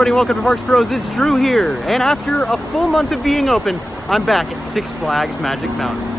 everybody, welcome to Parks Pros. It's Drew here, and after a full month of being open, I'm back at Six Flags Magic Mountain.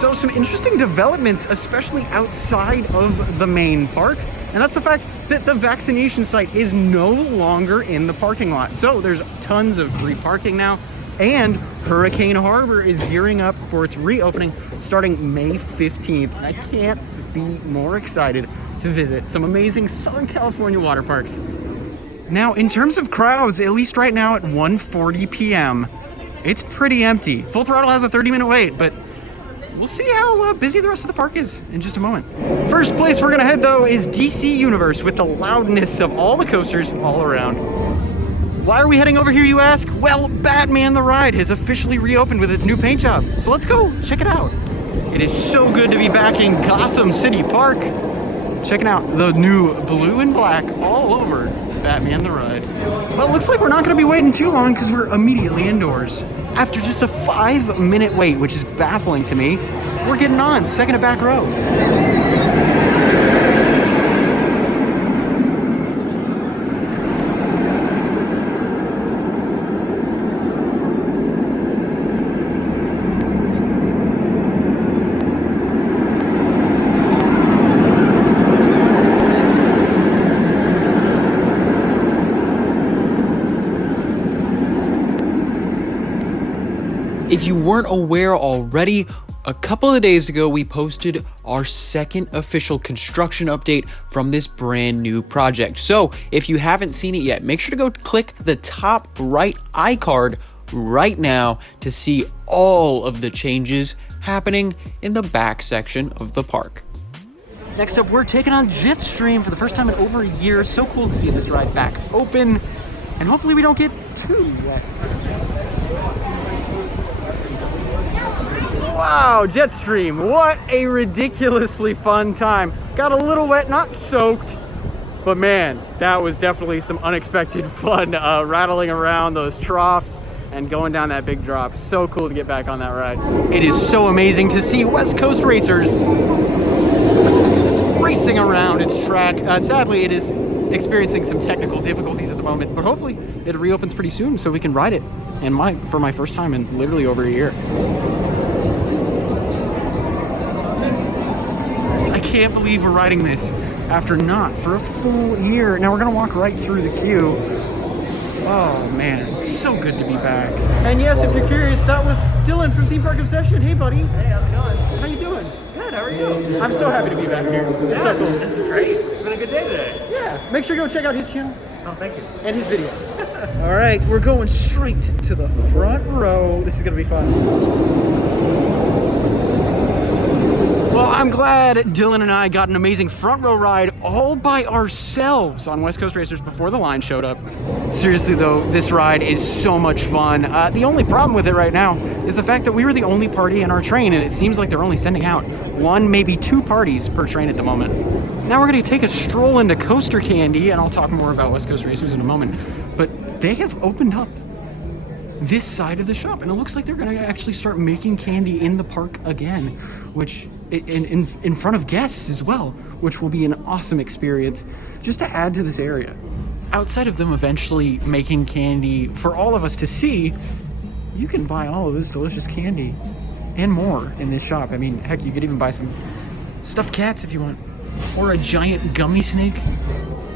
So some interesting developments, especially outside of the main park, and that's the fact that the vaccination site is no longer in the parking lot. So there's tons of free parking now, and Hurricane Harbor is gearing up for its reopening starting May 15th. I can't be more excited to visit some amazing Southern California water parks. Now, in terms of crowds, at least right now at 1:40 p.m., it's pretty empty. Full Throttle has a 30-minute wait, but we'll see how busy the rest of the park is in just a moment. First place we're gonna head though is DC Universe, with the loudness of all the coasters all around. Why are we heading over here, you ask? Well, Batman the Ride has officially reopened with its new paint job. So let's go check it out. It is so good to be back in Gotham City Park. Checking out the new blue and black all over Batman the Ride. Well, it looks like we're not gonna be waiting too long because we're immediately indoors. After just a 5-minute wait, which is baffling to me, we're getting on, second to back row. If you weren't aware already, a couple of days ago we posted our second official construction update from this brand new project. So if you haven't seen it yet, make sure to go click the top right iCard right now to see all of the changes happening in the back section of the park. Next up, we're taking on Jetstream for the first time in over a year. So cool to see this ride back open, and hopefully we don't get too wet. Wow, Jetstream, what a ridiculously fun time. Got a little wet, not soaked, but man, that was definitely some unexpected fun, rattling around those troughs and going down that big drop. So cool to get back on that ride. It is so amazing to see West Coast racers racing around its track. Sadly, it is experiencing some technical difficulties at the moment, but hopefully it reopens pretty soon so we can ride it for my first time in literally over a year. I can't believe we're riding this after not for a full year. Now we're gonna walk right through the queue. Oh man, so good to be back. And yes, if you're curious, that was Dylan from Theme Park Obsession. Hey buddy. Hey, how's it going? How you doing? Good, how are you? I'm so happy to be back here. It's so cool. This is great. It's been a good day today. Yeah, make sure you go check out his channel. Oh, thank you. And his video. All right, we're going straight to the front row. This is gonna be fun. Well, I'm glad Dylan and I got an amazing front row ride all by ourselves on West Coast Racers before the line showed up. Seriously though, this ride is so much fun. The only problem with it right now is the fact that we were the only party in our train, and it seems like they're only sending out 1, maybe 2 parties per train at the moment. Now we're gonna take a stroll into Coaster Candy, and I'll talk more about West Coast Racers in a moment, but they have opened up this side of the shop, and it looks like they're gonna actually start making candy in the park again, which in front of guests as well, which will be an awesome experience just to add to this area. Outside of them eventually making candy for all of us to see, you can buy all of this delicious candy and more in this shop. I mean, heck, you could even buy some stuffed cats if you want, or a giant gummy snake,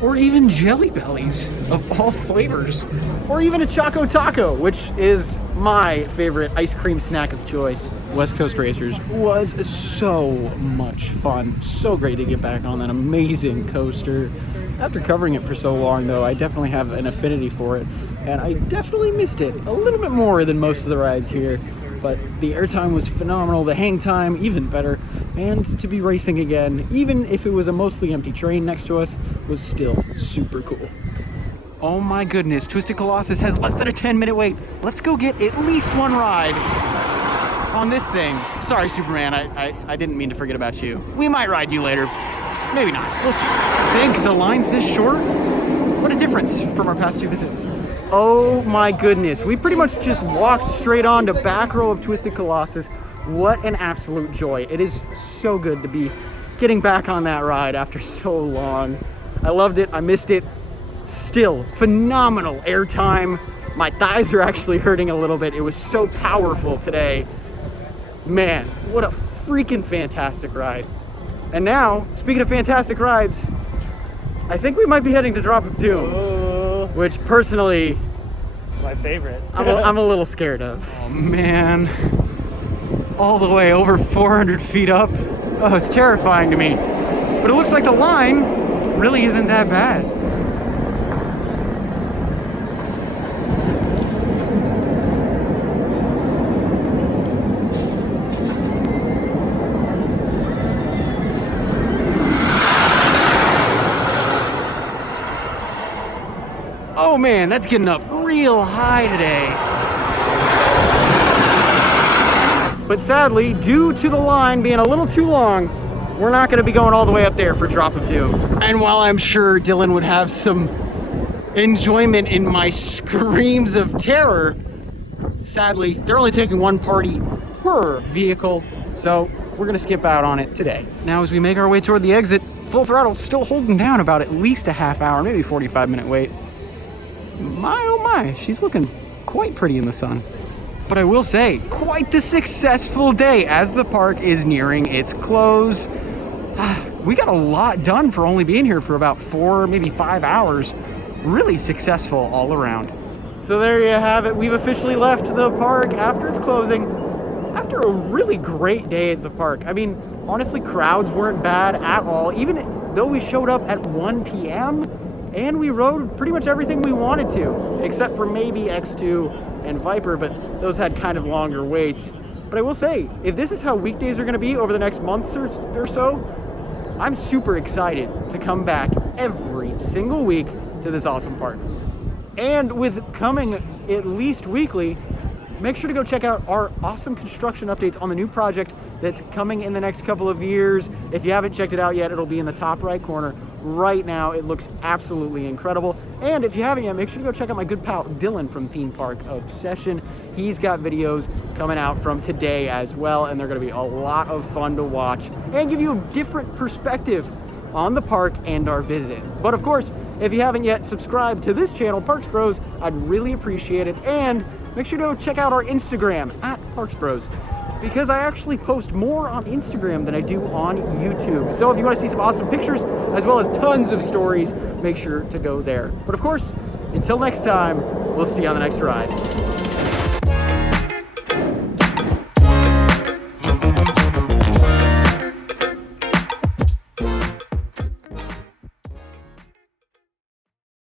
or even Jelly Bellies of all flavors, or even a Choco Taco, which is my favorite ice cream snack of choice. West Coast Racers was so much fun. So great to get back on that amazing coaster. After covering it for so long though, I definitely have an affinity for it, and I definitely missed it a little bit more than most of the rides here. But the airtime was phenomenal, the hang time even better, and to be racing again, even if it was a mostly empty train next to us, was still super cool. Oh my goodness, Twisted Colossus has less than a 10-minute wait. Let's go get at least one ride on this thing. Sorry, Superman, I didn't mean to forget about you. We might ride you later. Maybe not, we'll see. I think the line's this short. What a difference from our past 2 visits. Oh my goodness, we pretty much just walked straight on to back row of Twisted Colossus. What an absolute joy. It is so good to be getting back on that ride after so long. I loved it, I missed it. Still, phenomenal airtime. My thighs are actually hurting a little bit. It was so powerful today. Man, what a freaking fantastic ride. And now, speaking of fantastic rides, I think we might be heading to Drop of Doom, which personally, My favorite. I'm a little scared of. Oh man, all the way over 400 feet up. Oh, it's terrifying to me. But it looks like the line really isn't that bad. Oh man, that's getting up real high today. But sadly, due to the line being a little too long, we're not going to be going all the way up there for Drop of Doom. And while I'm sure Dylan would have some enjoyment in my screams of terror, sadly, they're only taking 1 party per vehicle, so we're going to skip out on it today. Now, as we make our way toward the exit, Full Throttle still holding down about at least a half hour, maybe 45-minute wait. My oh my, she's looking quite pretty in the sun. But I will say, quite the successful day as the park is nearing its close. We got a lot done for only being here for about 4, maybe 5 hours. Really successful all around. So there you have it. We've officially left the park after its closing. After a really great day at the park. I mean, honestly, crowds weren't bad at all. Even though we showed up at 1 p.m., and we rode pretty much everything we wanted to, except for maybe X2 and Viper, but those had kind of longer waits. But I will say, if this is how weekdays are going to be over the next months or so, I'm super excited to come back every single week to this awesome park. And with coming at least weekly, make sure to go check out our awesome construction updates on the new project that's coming in the next couple of years. If you haven't checked it out yet, it'll be in the top right corner. Right now, it looks absolutely incredible. And if you haven't yet, make sure to go check out my good pal Dylan from Theme Park Obsession. He's got videos coming out from today as well, and they're going to be a lot of fun to watch and give you a different perspective on the park and our visit. But of course, if you haven't yet subscribed to this channel, Parks Bros, I'd really appreciate it. And make sure to check out our Instagram at Parks Bros, because I actually post more on Instagram than I do on YouTube. So if you want to see some awesome pictures as well as tons of stories, make sure to go there. But of course, until next time, we'll see you on the next ride.